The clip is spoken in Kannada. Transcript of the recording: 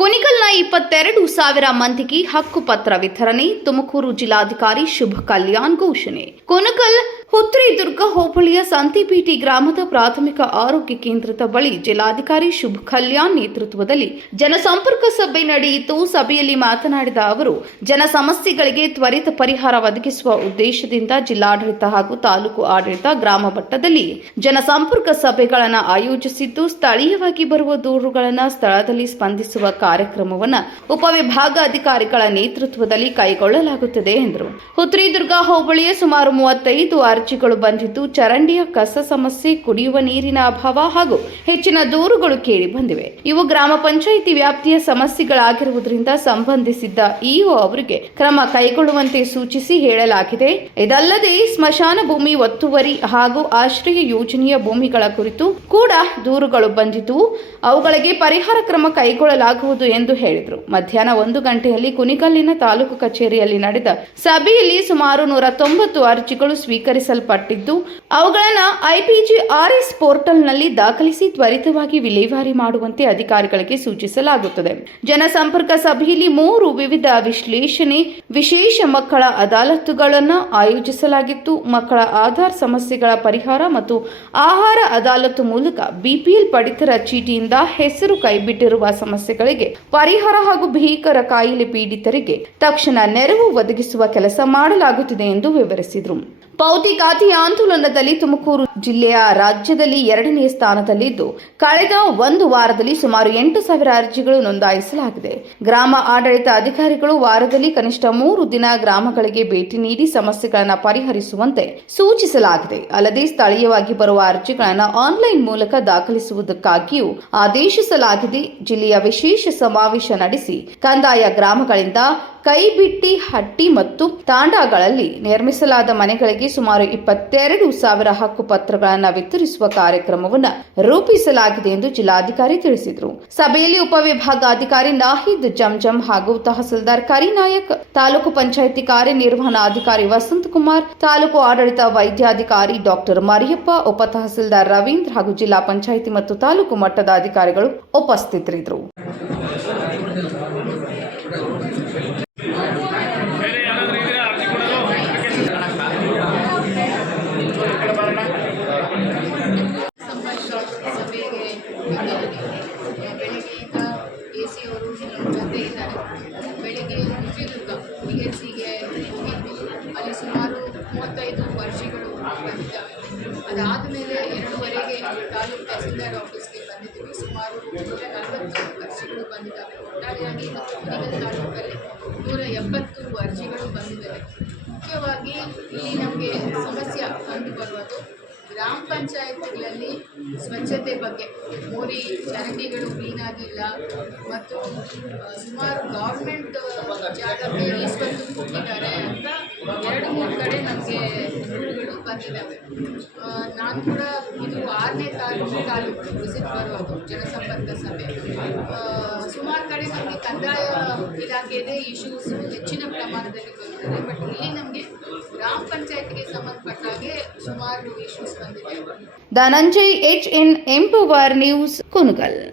ಕುಣಿಗಲ್ನ 22,000 ಮಂದಿಗೆ ಹಕ್ಕುಪತ್ರ ವಿತರಣೆ. ತುಮಕೂರು ಜಿಲ್ಲಾಧಿಕಾರಿ ಶುಭ ಕಲ್ಯಾಣ್ ಘೋಷಣೆ. ಕುಣಿಗಲ್ ಹುತ್ರಿದುರ್ಗ ಹೋಬಳಿಯ ಸಂತಿಪೇಟೆ ಗ್ರಾಮದ ಪ್ರಾಥಮಿಕ ಆರೋಗ್ಯ ಕೇಂದ್ರದ ಬಳಿ ಜಿಲ್ಲಾಧಿಕಾರಿ ಶುಭ ಕಲ್ಯಾಣ್ ನೇತೃತ್ವದಲ್ಲಿ ಜನಸಂಪರ್ಕ ಸಭೆ ನಡೆಯಿತು. ಸಭೆಯಲ್ಲಿ ಮಾತನಾಡಿದ ಅವರು, ಜನ ಸಮಸ್ಯೆಗಳಿಗೆ ತ್ವರಿತ ಪರಿಹಾರ ಒದಗಿಸುವ ಉದ್ದೇಶದಿಂದ ಜಿಲ್ಲಾಡಳಿತ ಹಾಗೂ ತಾಲೂಕು ಆಡಳಿತ ಗ್ರಾಮ ಮಟ್ಟದಲ್ಲಿ ಜನಸಂಪರ್ಕ ಸಭೆಗಳನ್ನು ಆಯೋಜಿಸಿದ್ದು, ಸ್ಥಳೀಯವಾಗಿ ಬರುವ ದೂರುಗಳನ್ನು ಸ್ಥಳದಲ್ಲಿ ಸ್ಪಂದಿಸುವ ಕಾರ್ಯಕ್ರಮವನ್ನು ಉಪವಿಭಾಗಾಧಿಕಾರಿಗಳ ನೇತೃತ್ವದಲ್ಲಿ ಕೈಗೊಳ್ಳಲಾಗುತ್ತದೆ ಎಂದರು. ಹುತ್ರಿದುರ್ಗ ಹೋಬಳಿಯ ಸುಮಾರು 35 ಅರ್ಜಿಗಳು ಬಂದಿದ್ದು, ಚರಂಡಿಯ ಕಸ ಸಮಸ್ಯೆ, ಕುಡಿಯುವ ನೀರಿನ ಅಭಾವ ಹಾಗೂ ಹೆಚ್ಚಿನ ದೂರುಗಳು ಕೇಳಿ ಬಂದಿವೆ. ಇವು ಗ್ರಾಮ ಪಂಚಾಯಿತಿ ವ್ಯಾಪ್ತಿಯ ಸಮಸ್ಯೆಗಳಾಗಿರುವುದರಿಂದ ಸಂಬಂಧಿಸಿದ್ದ ಇಒ ಅವರಿಗೆ ಕ್ರಮ ಕೈಗೊಳ್ಳುವಂತೆ ಸೂಚಿಸಿ ಹೇಳಲಾಗಿದೆ. ಇದಲ್ಲದೆ ಸ್ಮಶಾನ ಭೂಮಿ ಒತ್ತುವರಿ ಹಾಗೂ ಆಶ್ರಯ ಯೋಜನೆಯ ಭೂಮಿಗಳ ಕುರಿತು ಕೂಡ ದೂರುಗಳು ಬಂದಿದ್ದು, ಅವುಗಳಿಗೆ ಪರಿಹಾರ ಕ್ರಮ ಕೈಗೊಳ್ಳಲಾಗುವುದು ಎಂದು ಹೇಳಿದರು. ಮಧ್ಯಾಹ್ನ 1 ಗಂಟೆಯಲ್ಲಿ ಕುಣಿಗಲ್ಲಿನ ತಾಲೂಕು ಕಚೇರಿಯಲ್ಲಿ ನಡೆದ ಸಭೆಯಲ್ಲಿ ಸುಮಾರು 190 ಅರ್ಜಿಗಳು ಸ್ವೀಕರಿಸಲ್ಪಟ್ಟಿದ್ದು, ಅವುಗಳನ್ನು IPGRS ಪೋರ್ಟಲ್ನಲ್ಲಿ ದಾಖಲಿಸಿ ತ್ವರಿತವಾಗಿ ವಿಲೇವಾರಿ ಮಾಡುವಂತೆ ಅಧಿಕಾರಿಗಳಿಗೆ ಸೂಚಿಸಲಾಗುತ್ತದೆ. ಜನಸಂಪರ್ಕ ಸಭೆಯಲ್ಲಿ 3 ವಿವಿಧ ವಿಶ್ಲೇಷಣೆ ವಿಶೇಷ ಮಕ್ಕಳ ಅದಾಲತ್ತುಗಳನ್ನು ಆಯೋಜಿಸಲಾಗಿತ್ತು. ಮಕ್ಕಳ ಆಧಾರ್ ಸಮಸ್ಯೆಗಳ ಪರಿಹಾರ ಮತ್ತು ಆಹಾರ ಅದಾಲತ್ತು ಮೂಲಕ BPL ಪಡಿತರ ಚೀಟಿಯಿಂದ ಹೆಸರು ಕೈಬಿಟ್ಟಿರುವ ಸಮಸ್ಯೆಗಳಿಗೆ ಪರಿಹಾರ ಹಾಗೂ ಭೀಕರ ಕಾಯಿಲೆ ಪೀಡಿತರಿಗೆ ತಕ್ಷಣ ನೆರವು ಒದಗಿಸುವ ಕೆಲಸ ಮಾಡಲಾಗುತ್ತಿದೆ ಎಂದು ವಿವರಿಸಿದರು. ಪೌತಿ ಖಾತೆ ಆಂದೋಲನದಲ್ಲಿ ತುಮಕೂರು ಜಿಲ್ಲೆಯ ರಾಜ್ಯದಲ್ಲಿ 2ನೇ ಸ್ಥಾನದಲ್ಲಿದ್ದು, ಕಳೆದ 1 ವಾರದಲ್ಲಿ ಸುಮಾರು 8,000 ಅರ್ಜಿಗಳು ನೋಂದಾಯಿಸಲಾಗಿದೆ. ಗ್ರಾಮ ಆಡಳಿತ ಅಧಿಕಾರಿಗಳು ವಾರದಲ್ಲಿ ಕನಿಷ್ಠ 3 ದಿನ ಗ್ರಾಮಗಳಿಗೆ ಭೇಟಿ ನೀಡಿ ಸಮಸ್ಯೆಗಳನ್ನು ಪರಿಹರಿಸುವಂತೆ ಸೂಚಿಸಲಾಗಿದೆ. ಅಲ್ಲದೆ ಸ್ಥಳೀಯವಾಗಿ ಬರುವ ಅರ್ಜಿಗಳನ್ನು ಆನ್ಲೈನ್ ಮೂಲಕ ದಾಖಲಿಸುವುದಕ್ಕಾಗಿಯೂ ಆದೇಶಿಸಲಾಗಿದೆ. ಜಿಲ್ಲೆಯ ವಿಶೇಷ ಸಮಾವೇಶ ನಡೆಸಿ ಕಂದಾಯ ಗ್ರಾಮಗಳಿಂದ ಕೈಬಿಟ್ಟಿ, ಹಟ್ಟಿ ಮತ್ತು ತಾಂಡಾಗಳಲ್ಲಿ ನಿರ್ಮಿಸಲಾದ ಮನೆಗಳಿಗೆ ಸುಮಾರು 22,000 ಹಕ್ಕುಪತ್ರಗಳನ್ನು ವಿತರಿಸುವ ಕಾರ್ಯಕ್ರಮವನ್ನು ರೂಪಿಸಲಾಗಿದೆ ಎಂದು ಜಿಲ್ಲಾಧಿಕಾರಿ ತಿಳಿಸಿದರು. ಸಭೆಯಲ್ಲಿ ಉಪವಿಭಾಗಾಧಿಕಾರಿ ನಾಹಿದ್ ಜಂಜಂ ಹಾಗೂ ತಹಸೀಲ್ದಾರ್ ಕರಿನಾಯಕ್, ತಾಲೂಕು ಪಂಚಾಯಿತಿ ಕಾರ್ಯನಿರ್ವಹಣಾಧಿಕಾರಿ ವಸಂತಕುಮಾರ್, ತಾಲೂಕು ಆಡಳಿತ ವೈದ್ಯಾಧಿಕಾರಿ ಡಾಕ್ಟರ್ ಮರಿಯಪ್ಪ, ಉಪ ತಹಸೀಲ್ದಾರ್ ರವೀಂದ್ರ ಹಾಗೂ ಜಿಲ್ಲಾ ಪಂಚಾಯಿತಿ ಮತ್ತು ತಾಲೂಕು ಮಟ್ಟದ ಅಧಿಕಾರಿಗಳು ಉಪಸ್ಥಿತರಿದ್ದರು. ಬೆಳಗ್ಗೆಯಿಂದ AC ಅವರು ಜೊತೆ ಇದ್ದಾರೆ. ಬೆಳಗ್ಗೆ ಹುತ್ರಿದುರ್ಗ PHCಗೆ ಹೋಗಿದ್ವಿ. ಅಲ್ಲಿ ಸುಮಾರು 35 ಅರ್ಜಿಗಳು ಬಂದಿದ್ದಾವೆ. ಅದಾದ ಮೇಲೆ 2:30ಗೆ ತಾಲೂಕು ತಹಸೀಲ್ದಾರ್ ಆಫೀಸ್ಗೆ ಬಂದಿದ್ದೀವಿ. ಸುಮಾರು 140 ಅರ್ಜಿಗಳು ಬಂದಿದ್ದಾವೆ. ಒಟ್ಟಾರೆಯಾಗಿ ಕುಣಿಗಲ್ ತಾಲೂಕಲ್ಲಿ 170 ಅರ್ಜಿಗಳು ಬಂದಿದ್ದಾವೆ. ಮುಖ್ಯವಾಗಿ ಇಲ್ಲಿ ನಮಗೆ ಸಮಸ್ಯೆ ಕಂಡು ಬರುವುದು ಗ್ರಾಮ ಪಂಚಾಯತ್ಗಳಲ್ಲಿ ಸ್ವಚ್ಛತೆ ಬಗ್ಗೆ. ಮೋರಿ ಚರಂಡಿಗಳು ಕ್ಲೀನ್ ಆಗಿಲ್ಲ ಮತ್ತು ಸುಮಾರು ಗೌರ್ಮೆಂಟ್ ಜಾಗಕ್ಕೆ ಈಸ್ವತ್ತು ಕೊಟ್ಟಿದ್ದಾರೆ ಅಂತ 2-3 ಕಡೆ ನಮಗೆ ದೂರುಗಳು ಬಂದಿದ್ದಾವೆ. ನಾನು ಕೂಡ ಇದು 6ನೇ ತಾಲೂಕು ವಿಸಿಟ್ ಬರೋದು ಜನಸಂಪರ್ಕ ಸಭೆ. ಸುಮಾರು ಕಡೆ ನಮಗೆ ಕಂದಾಯ ಇಲಾಖೆದೇ ಇಶ್ಯೂಸು ಹೆಚ್ಚಿನ ಪ್ರಮಾಣದಲ್ಲಿ ಬಂದಿದೆ. ಬಟ್ ಇಲ್ಲಿ ನಮಗೆ ಗ್ರಾಮ ಪಂಚಾಯತ್ಗೆ ಸಂಬಂಧಪಟ್ಟ ಹಾಗೆ ಸುಮಾರು ಇಶ್ಯೂಸ್ ಬಂದಿದೆ. Dhananjay HN empower news Kunigal.